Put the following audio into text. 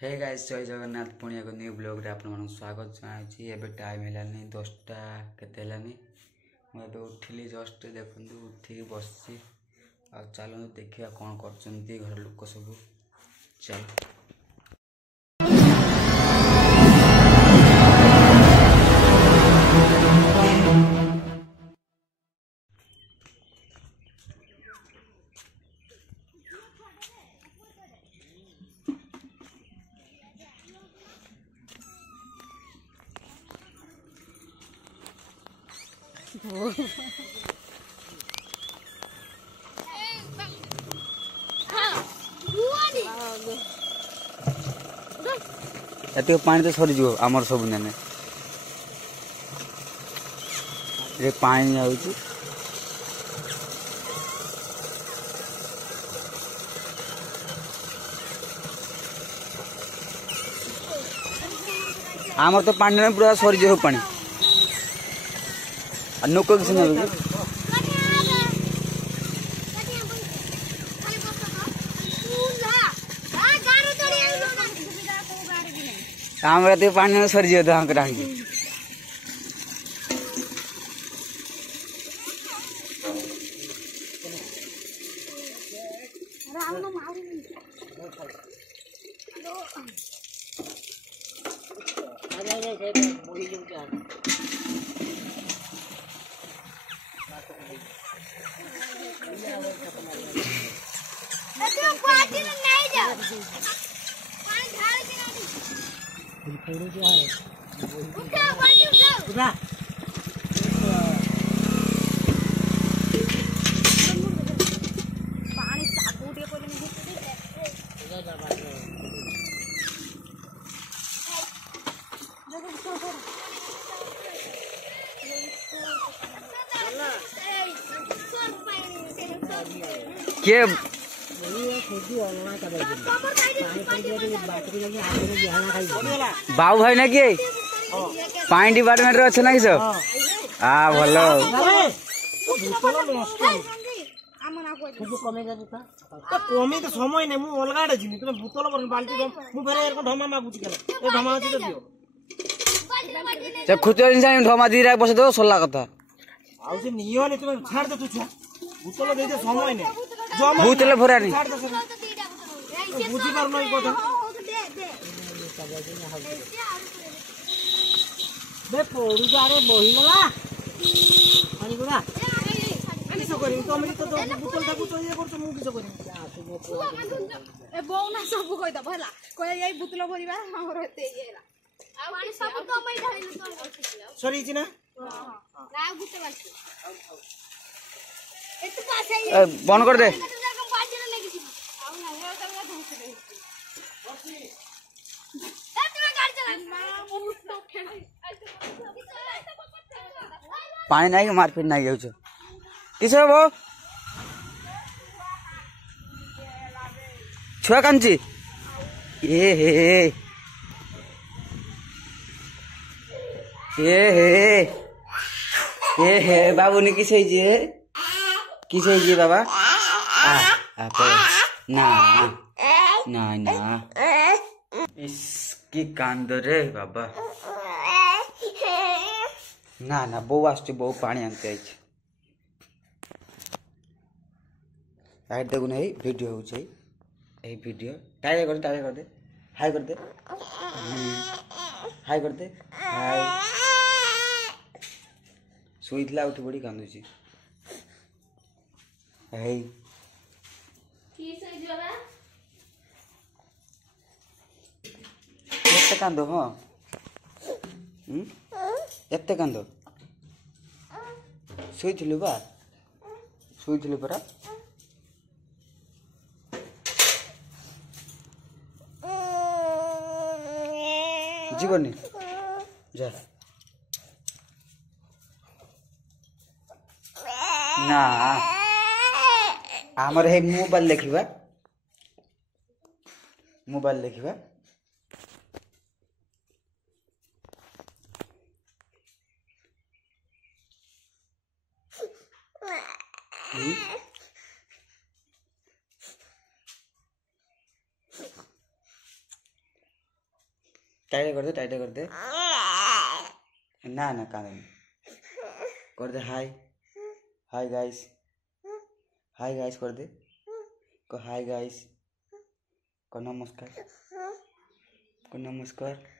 Hey guys जय जगन्नाथ पुणी एक न्यू ब्लॉग रे आपन स्वागत जनाऊँगी। एबे टाइम हेलानी 10टा केते हेलानी मुझे उठिली जस्ट देखु उठिक बस चलो देखिए कौन कर घर लोक सब चल। एत पानी तो सरीज आमर सब ने पानी आउची आमर तो पानी ना पूरा सरीज हो पानी नुक किसी तो पानी में सरीज टांगी के बाबू भाई ना किए पानी डिपार्टमेंट अच्छे ना कि सब हाँ भल कमी तो समय नहीं मुझे अलग आड़े जी तुम बोतल पर बाल्टी मु फेरे एरको ढमा मागुची केला ए ढमा अछि तो दियो जब खुचो इंसान ढमा दी रहा बसे दो सोला कथा आउ से नियो ने तुम छाड़ दे तू छुआ बोतल दे दे समय नहीं बोतल भरा नहीं छाड़ दे बुझी पार नहीं कथा बे पोड़ी जारे बही गला पानी गुडा किसो करी तुम तो बोतल ताकू तो ये करछ मु किसो करी ए बोना सब कहि द भला कोइ यही बोतल भरिबा हमर हेते येला आ पानी सब तो मै ढालिनु तो सरी छी ना ना गुते बाकी एत पासे बंद कर दे पानी नहीं मारपीट नहीं जाऊ किस वो छुआ कांची ये हे बाबू ने किसे बाबा ना ना ना इसकी कांद रे बाबा ना ना बो आस बो पानी आनते आई देखुन है वीडियो हो वीडियो टाइगर कर दे हाय कर दे हाय कर दे हाय सोईला उठी पड़ी कांदुची हे एते कांदो हाँ एते कांदो शोइथिलु बा शोइथिलु परा जीवनी जा ना आमर हे मोबाइल देखिबा टाइट कर दे ना कांदे कर दे हाय हाय गाइस कर दे को हाय गाइस को नमस्कार